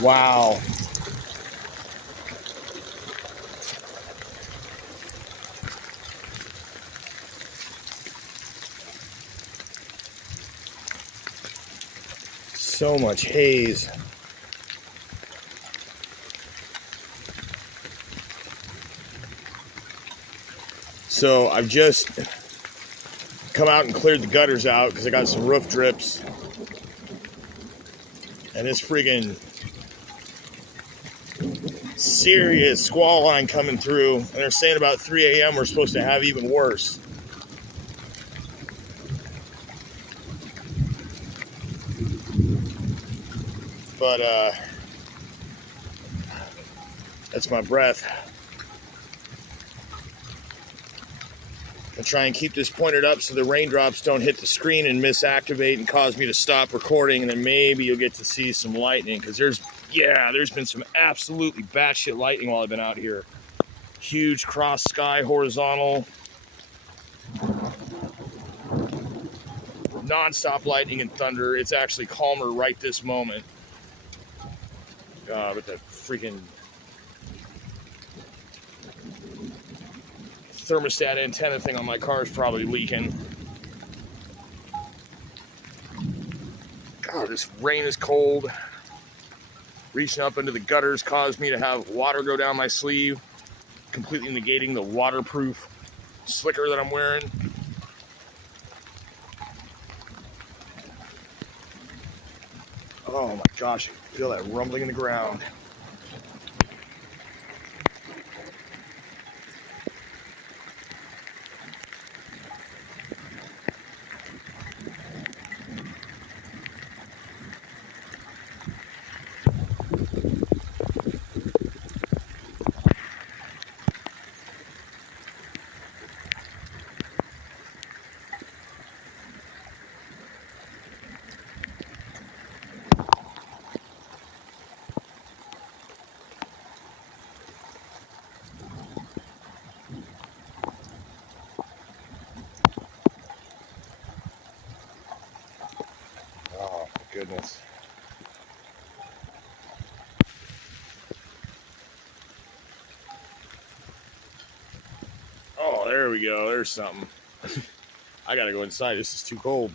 Wow. So much haze. So I've just come out and cleared the gutters out because I got some roof drips. And this friggin' serious squall line coming through. And they're saying about 3 a.m. we're supposed to have even worse. But that's my breath. I'll try and keep this pointed up so the raindrops don't hit the screen and misactivate and cause me to stop recording, and then maybe you'll get to see some lightning, because there's been some absolutely batshit lightning while I've been out here. Huge cross sky, horizontal, non-stop lightning and thunder. It's actually calmer right this moment. But the freaking thermostat antenna thing on my car is probably leaking. God, this rain is cold. Reaching up into the gutters caused me to have water go down my sleeve, completely negating the waterproof slicker that I'm wearing. Oh my gosh, I can feel that rumbling in the ground. Oh my goodness. Oh, there we go. There's something. I gotta go inside. This is too cold.